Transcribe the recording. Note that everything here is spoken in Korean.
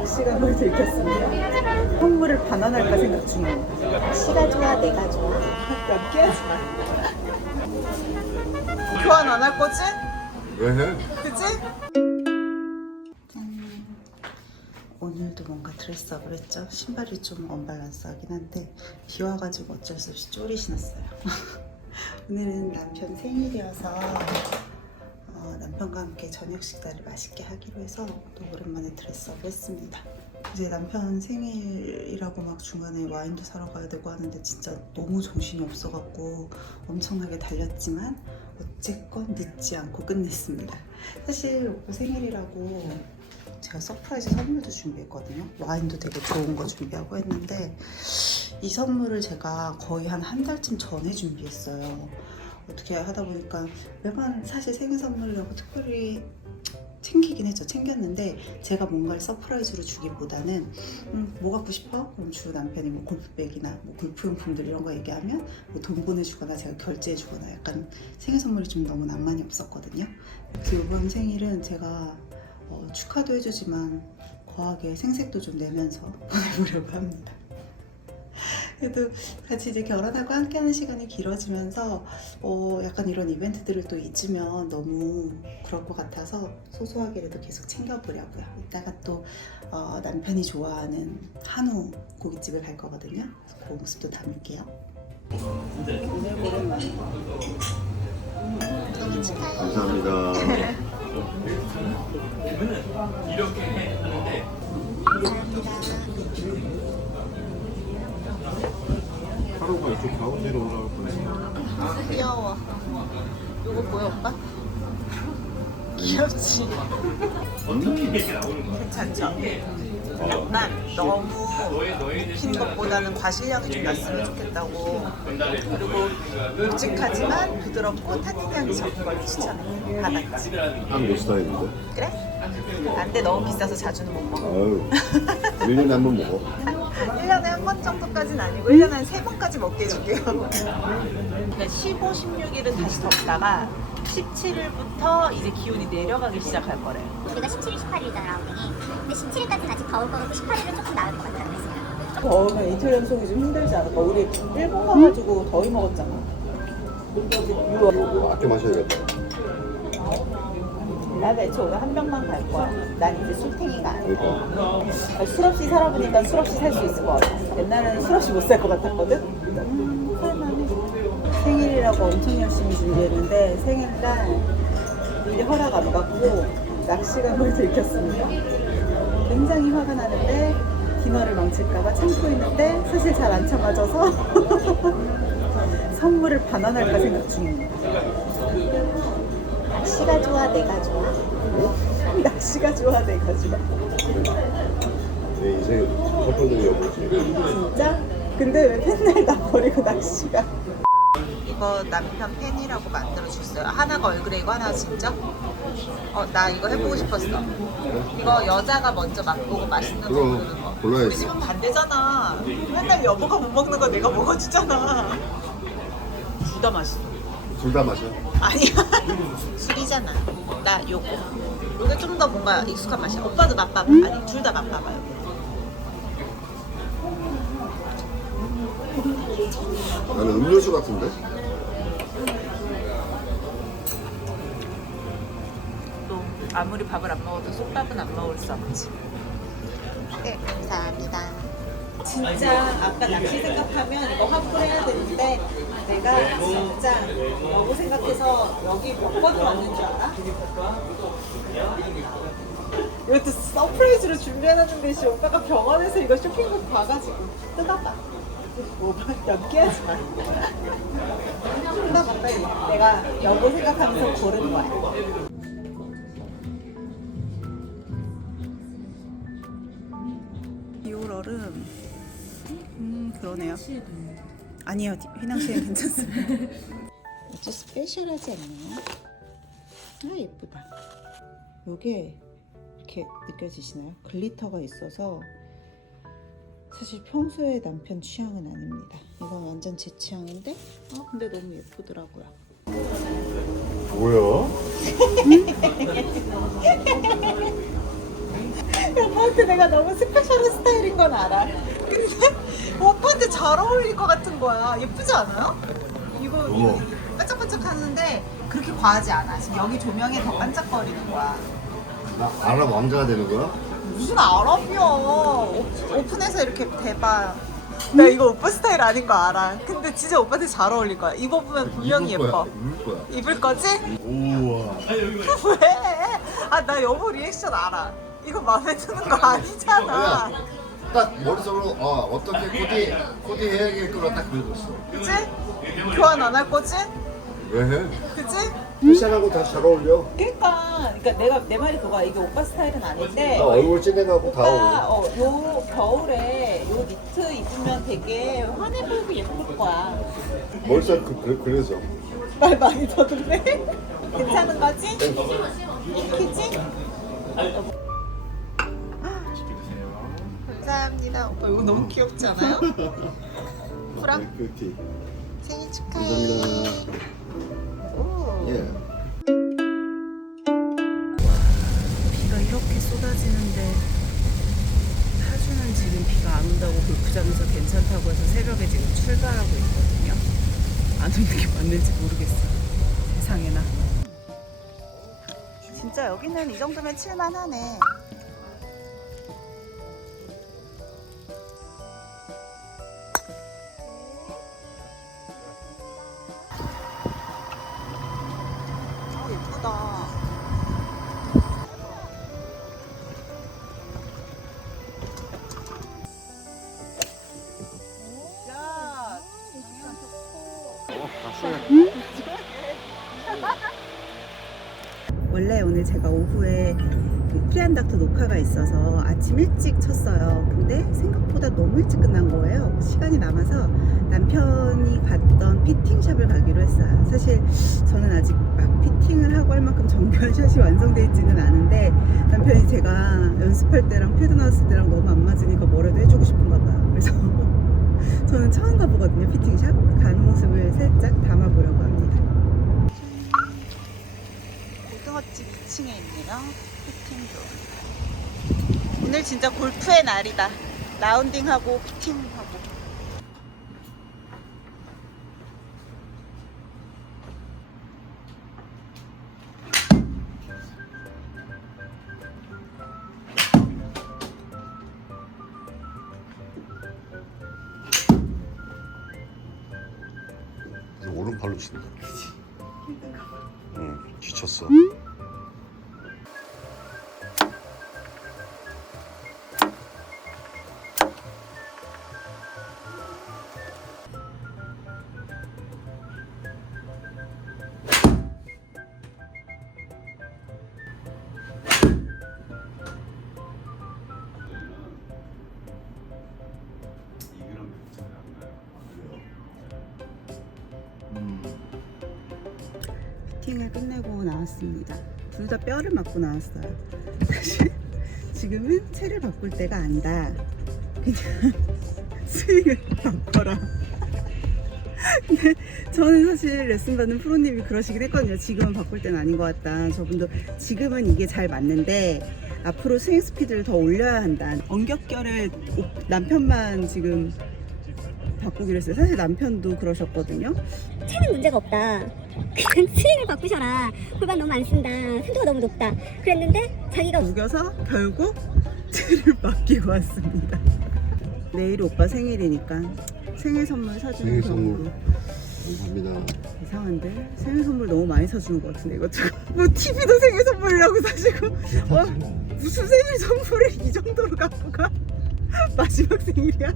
낚시감을 들켰습니다. 선물을 반환할까 생각 중입니다. 시가 좋아, 내가 좋아. 연기하지 마. 교환 안 할 거지? 왜 해? 그치? 오늘도 뭔가 드레스업을 했죠. 신발이 좀 언밸런스하긴 한데 비 와가지고 어쩔 수 없이 쪼리 신었어요. 오늘은 남편 생일이어서 어, 남편과 함께 저녁 식사를 맛있게 하기로 해서 또 오랜만에 드레스업을 했습니다. 이제 남편 생일이라고 막 중간에 와인도 사러 가야 되고 하는데 진짜 너무 정신이 없어갖고 엄청나게 달렸지만 어쨌건 늦지 않고 끝냈습니다. 사실 오빠 생일이라고 제가 서프라이즈 선물도 준비했거든요. 와인도 되게 좋은 거 준비하고 했는데 이 선물을 제가 거의 한 한 달쯤 전에 준비했어요. 어떻게 하다 보니까 매번 사실 생일 선물이라고 특별히 챙기긴 했죠. 챙겼는데 제가 뭔가를 서프라이즈로 주기보다는 음, 뭐 갖고 싶어? 그럼 주로 남편이 뭐 골프백이나 뭐 골프용품들 이런 거 얘기하면 뭐 돈 보내주거나 제가 결제해주거나 약간 생일 선물이 좀 너무 낭만이 없었거든요. 그 이번 생일은 제가 어, 축하도 해주지만 거하게 생색도 좀 내면서 보내보려고 합니다. 그래도 같이 이제 결혼하고 함께하는 시간이 길어지면서 어, 약간 이런 이벤트들을 또 잊으면 너무 그럴 것 같아서 소소하게라도 계속 챙겨보려고요. 이따가 또 어, 남편이 좋아하는 한우 고깃집을 갈 거거든요. 그래서 그 모습도 담을게요. 축하해. 감사합니다. 하루가 이쪽 가운데로 올라올 뻔했네. 귀여워. 이거 보여 오빠? 귀엽지? 괜찮죠? 난 너무 긴 것보다는 과실량이 좀 났으면 좋겠다고 그리고 묵직하지만 부드럽고 타닌 향이 적은 걸 추천해 받았지 한몇 스타일인데? 그래? 안돼 너무 비싸서 자주는 못 먹어 아유, 1년에 한 번 먹어. 1년에 한 번 정도까지는 아니고 1년에 한 3번까지 먹게 해줄게요 15, 16일은 다시 덥다가 17일부터 이제 기온이 내려가기 시작할 거래요 우리가 17일, 18일이잖아, 오늘이. 근데 17일까지는 아직 더울 거고 18일은 조금 나을 것 같다는 거지. 더우면 이틀 연속이 좀 힘들지 않을까? 우리 일본 가가지고 더위 먹었잖아. 유럽. 아껴 마셔야겠다. 나도 애초에 오늘 한 병만 갈 거야. 난 이제 술탱이가 아니고. 그러니까. 술 없이 살아보니까 술 없이 살 수 있을 것 같아. 옛날에는 술 없이 못 살 것 같았거든? 음. 생일이라고 엄청 열심히 준비했는데 생일날 미리 허락 안 받고 낚시감을 들켰습니다. 굉장히 화가 나는데 디너를 망칠까봐 참고 있는데 사실 잘 안 참아져서 선물을 반환할까 생각 중입니다. 시가 좋아, 내가 좋아. 낚시가 좋아 내가 좋아. 내 인생의 커플들이 여보지. 진짜? 근데 왜 맨날 나 버리고 낚시가? 이거 남편 팬이라고 만들어줬어요. 하나가 얼그레이고 하나가 진짜? 어, 나 이거 해보고 싶었어. 이거 여자가 먼저 맛보고 맛있는 거 그럼 고르는 거. 골라야지. 우리 집은 반대잖아. 맨날 여보가 못 먹는 거 내가 먹어주잖아. 둘 다 맛있어. 둘 다 마셔. 아니야. 술이잖아. 나 요거. 요게 좀 더 뭔가 익숙한 맛이야. 오빠도 맛봐봐. 아니, 둘 다 맛봐봐요. 나는 음료수 같은데? 또 아무리 밥을 안 먹어도 솥밥은 안 먹을 수 없지. 네, 감사합니다. 진짜 아까 낚시 생각하면 이거 환불해야 되는데 내가 진짜 너무 생각해서 여기 몇 번을 왔는 줄 알아? 이것도 서프라이즈로 준비해놨는데 씨 오빠가 병원에서 이거 쇼핑북 봐가지고 뜯어봐 뭐 연기하지 마 뜯어봐 빨리 내가 여보 생각하면서 고른 거야 얼음 음 그러네요. 아니요. 휘낭시엔 괜찮습니다. 어째 스페셜하지 않나요? 아 예쁘다. 요게 이렇게 느껴지시나요? 글리터가 있어서 사실 평소에 남편 취향은 아닙니다. 이건 완전 제 취향인데 어 근데 너무 예쁘더라고요. 뭐야? 오빠한테 내가 너무 스페셜한 스타일인 건 알아. 근데 오빠한테 잘 어울릴 것 같은 거야. 예쁘지 않아요? 이거 어머. 반짝반짝 하는데 그렇게 과하지 않아. 지금 여기 조명에 더 반짝거리는 거야. 나 아랍 왕자가 되는 거야? 무슨 아랍이야. 오- 오픈해서 이렇게 대봐. 나 이거 오빠 스타일 아닌 거 알아. 근데 진짜 오빠한테 잘 어울릴 거야. 입어보면 분명히 입을 예뻐. 거야. 입을 거야. 입을 거지? 우와. 왜? 아, 나 여보 리액션 알아. 이거 마음에 드는 거 아니잖아. 딱 머릿속으로 어, 어떻게 코디 코디 해야겠구나 딱 그려졌어. 그치? 교환 안 할 거지? 왜 해? 그치? 패션하고 다 잘 어울려. 그러니까, 그러니까 내가 내 말이 그거야. 이게 오빠 스타일은 아닌데. 나 얼굴 진해가고 다 오빠, 어울려. 어, 요 겨울에 요 니트 입으면 되게 환해 보이고 예쁠 거야. 머릿속 그, 그, 그려져. 말 많이 더듬네. 괜찮은 거지? 키지? 감사합니다. 오빠 이거 너무 귀엽지 않아요? 그 티. 생일 축하해. 감사합니다. 오. 예. 비가 이렇게 쏟아지는데 타주는 지금 비가 안 온다고 골프장에서 괜찮다고 해서 새벽에 지금 출발하고 있거든요. 안 오는 게 맞는지 모르겠어. 세상에나. 진짜 여기는 이 정도면 칠만하네. 원래 오늘 제가 오후에 그 프리한 닥터 녹화가 있어서 아침 일찍 쳤어요. 근데 생각보다 너무 일찍 끝난 거예요. 시간이 남아서 남편이 갔던 피팅샵을 가기로 했어요. 사실 저는 아직 막 피팅을 하고 할 만큼 정교한 샷이 완성되어 있지는 않은데 남편이 제가 연습할 때랑 필드 나왔을 때랑 너무 안 맞으니까 뭐라도 해주고 싶은가 봐요. 그래서 저는 처음 가보거든요. 피팅샵. 가는 모습을 살짝 담아보려고 합니다. 고등어집 2층에 있네요. 피팅도. 오늘 진짜 골프의 날이다. 라운딩하고 피팅하고. 오른팔로 친다. 응, 지쳤어. 피팅을 끝내고 나왔습니다. 둘 다 뼈를 맞고 나왔어요. 사실 지금은 채를 바꿀 때가 아니다. 그냥 스윙을 바꿔라. 근데 저는 사실 레슨 받는 프로님이 그러시긴 했거든요. 지금은 바꿀 때는 아닌 것 같다. 저분도 지금은 이게 잘 맞는데 앞으로 스윙 스피드를 더 올려야 한다. 언격결을 오- 남편만 지금 바꾸기로 했어요. 사실 남편도 그러셨거든요. 채는 문제가 없다. 그냥 스윙을 바꾸셔라. 골반 너무 안 쓴다. 순도가 너무 높다. 그랬는데 자기가 우겨서 결국 채를 맡기고 왔습니다. 내일 오빠 생일이니까 생일 선물 사주는 생일 선물. 경우로 감사합니다. 이상한데 생일 선물 너무 많이 사주는 것 같은데 이거 지금 뭐 TV도 생일 선물이라고 사시고 어, 무슨 생일 선물을 이 정도로 갖고 가 마지막 생일이야?